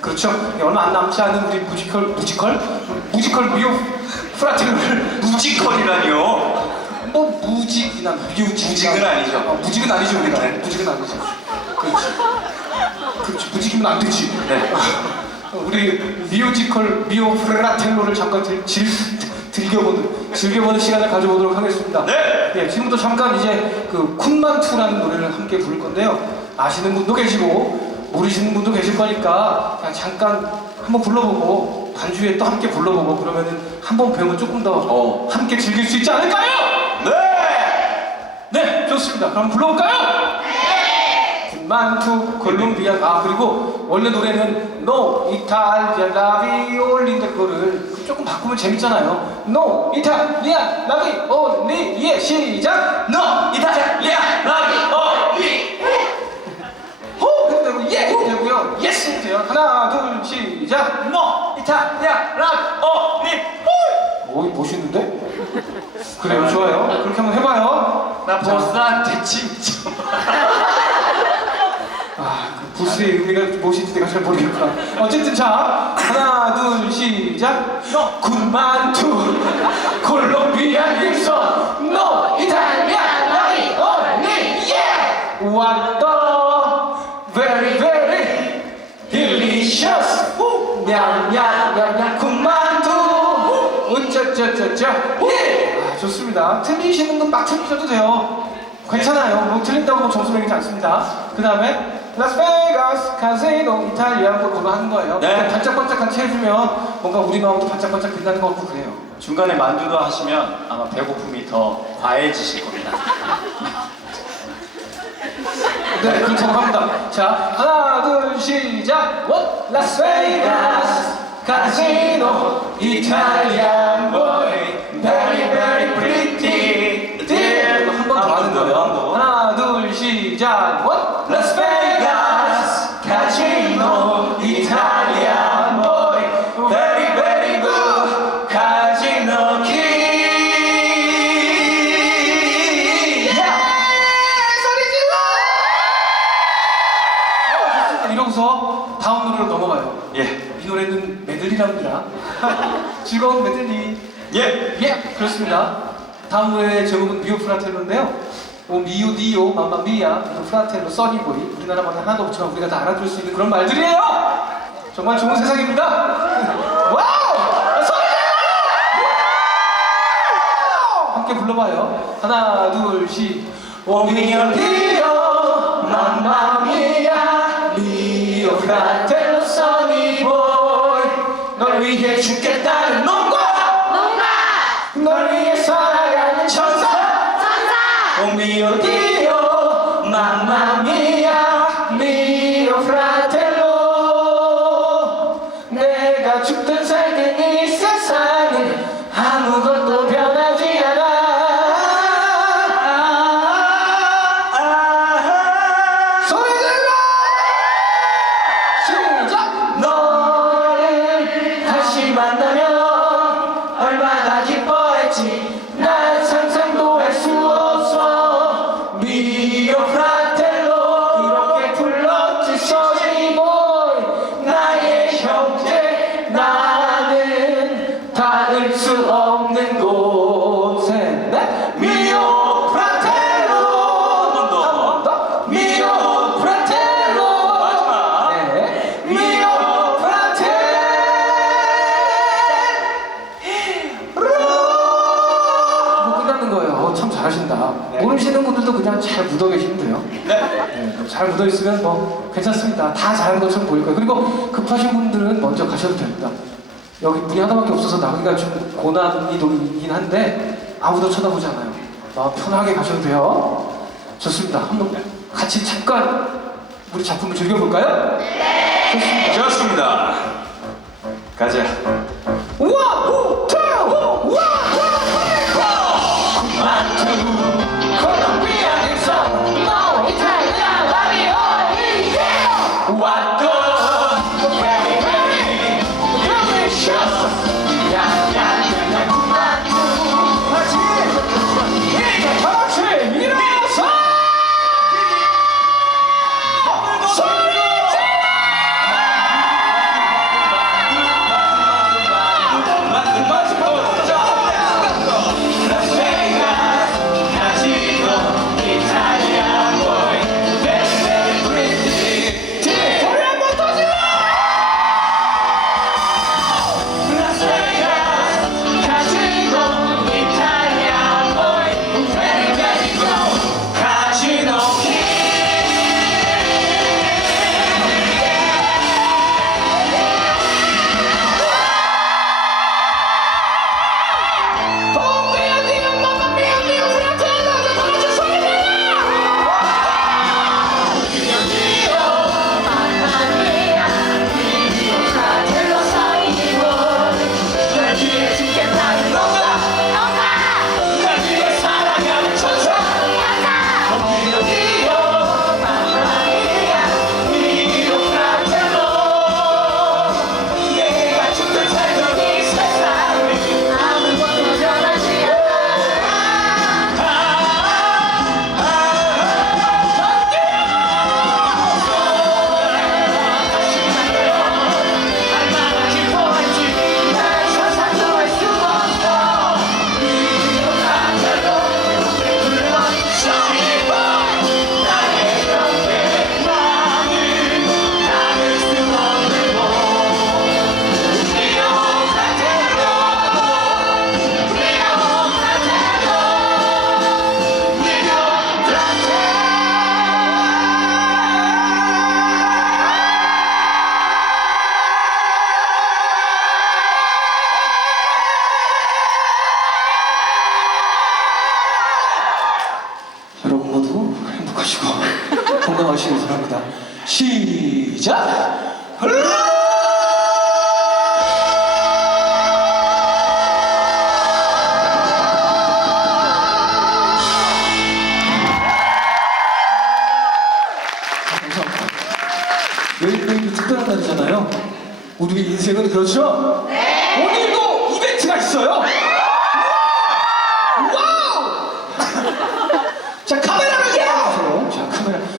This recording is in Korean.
그렇죠. 예, 얼마 안 남지 않은 우리 뮤지컬 뮤지컬 뮤지컬 미오 프라텔로를 뮤지컬이라니요. 뭐 무직이나 뮤직 무직은 아니죠. 어, 무직은 아니죠 우리가. 네. 무직은 아니죠. 그렇지. 그렇지. 무직이면 안 되지. 네. 어, 우리 뮤지컬 미오 프라텔로를 잠깐 들, 질, 즐겨보는 즐겨보는 시간을 가져보도록 하겠습니다. 네. 예, 지금부터 잠깐 이제 그 쿤만투라는 노래를 함께 부를 건데요. 아시는 분도 계시고 모르시는 분도 계실 거니까 그냥 잠깐 한번 불러보고 반주에 또 함께 불러보고 그러면은 한번 배우면 조금 더 어. 함께 즐길 수 있지 않을까요? 네. 네, 좋습니다. 그럼 불러볼까요? 쿤만투 콜롬비아 아 그리고 원래 노래는 No 이탈리아 라비올리인데 그거를 조금 바꾸면 재밌잖아요. No 이탈리아 라비올리 예 시작. 너 시작. 너 이탈리아 라비 어리. 오 멋있는데? 그래요 좋아요. 그렇게 한번 해봐요. 나 자, 보스한테 진짜. 아, 그 보스의 의미가 무엇인지 내가 잘 모르겠구나. 어쨌든 자, 하나, 둘, 시작. 너 군만투 콜롬비아 일선 너 이탈리아 라이 언니 예! What the 으쩌쩌쩌쩌 예! 아, 좋습니다. 틀리시는 건막 틀리셔도 돼요. 괜찮아요. 뭐 틀린다고 뭐 점수 매기지 않습니다. 그 다음에 라스베가스 카세이노 이탈리아 뭐 그거 하는 거예요. 네. 그냥 반짝반짝 같이 해주면 뭔가 우리 마음도 반짝반짝 빛나는 것 같고 그래요. 중간에 만두도 하시면 아마 배고픔이 더 과해지실 겁니다. 네, 그렇다고 합니다. 자, 하나, 둘, 시작. 원, 라스베가스 카지노 이탈리안 보 시작. 원, 라스베가스 카지노 이탈리안 보이 very very good 카지노 키 소리 질러! 좋습니다. 이러고서 다음 노래로 넘어가요. 예. 이 노래는 메들리랍니다. 즐거운 메들리. 예. 예, 그렇습니다. 다음 노래의 제목은 미오 프라텔로인데요. 뭐 미오, 디오, 맘마미아, 미오 프라텔로, 써니보이. 우리나라 말은 하나도 없지만 우리가 다 알아들을 수 있는 그런 말들이에요. 정말 좋은 세상입니다. 와우! 함께 불러봐요. 하나, 둘, 시. 오 미오, 디오, 맘마미아, 미오 프라텔로, 써니보이. 널 위해 죽겠다 분들도 그냥 잘 묻어 계시면 돼요. 네. 네, 잘 묻어 있으면 뭐 괜찮습니다. 다 잘하는 것처럼 보일 거예요. 그리고 급하신 분들은 먼저 가셔도 됩니다. 여기 문이 하나밖에 없어서 나가기가 좀 고난이 돌이긴 한데 아무도 쳐다보지 않아요. 마음 편하게 가셔도 돼요. 좋습니다. 한번 같이 잠깐 우리 작품을 즐겨볼까요? 네. 좋습니다. 좋습니다. 가자. 마시고 건강하시길 바랍니다. 시작! 흘러! 매일매일 특별한 날이잖아요. 우리 인생은 그렇죠? 네.